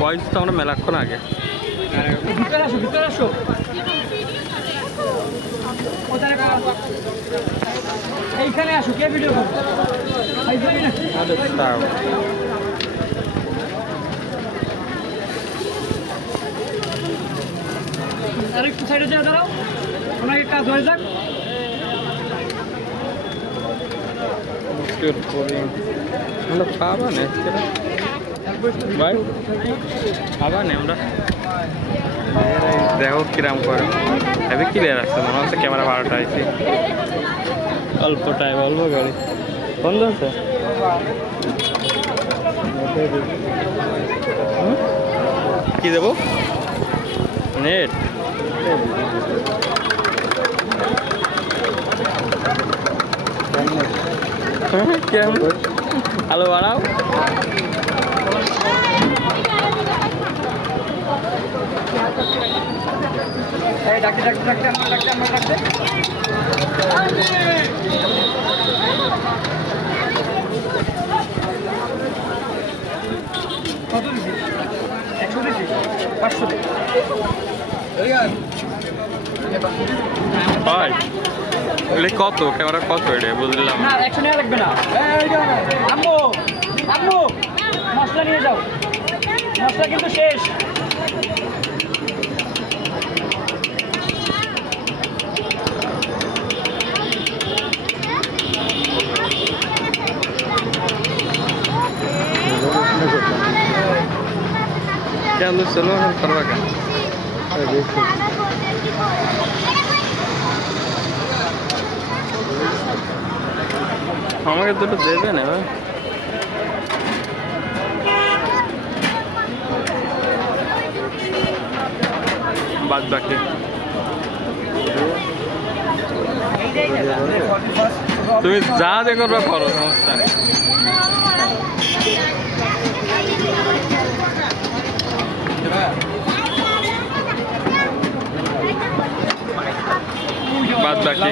কয়েস তো আমরা মেলাক্ষণ আগে ভিতরে আসো এইখানে আসো কে ভিডিও করো আর একটু সাইডে যাও দাঁড়াও ওনাকে কাজ হয়ে যাক খাবা না ভাই খাবা না আমরা দেখো কিরাম করে হেভি ক্লিয়ার আসছে মনে হচ্ছে ক্যামেরা 12টা আইছি অল্প টাইম অল্প গাড়ি বন্ধ আছে কি দেবো নেট হ্যালো বাড়াও কত দিছি 100 দিছি 500 ভাই এগুলি কত ক্যামেরা কত এটা বুঝলাম না 100 নেওয়া লাগবে না আম্মু আম্মু মশলা নিয়ে যাও মশলা কিন্তু শেষ क्या लो चलो हम करवा का আমাকে দুটো দেবে না বাদ বাকি তুমি যা দেখো করো সমস্যা নেই বাদ বাকি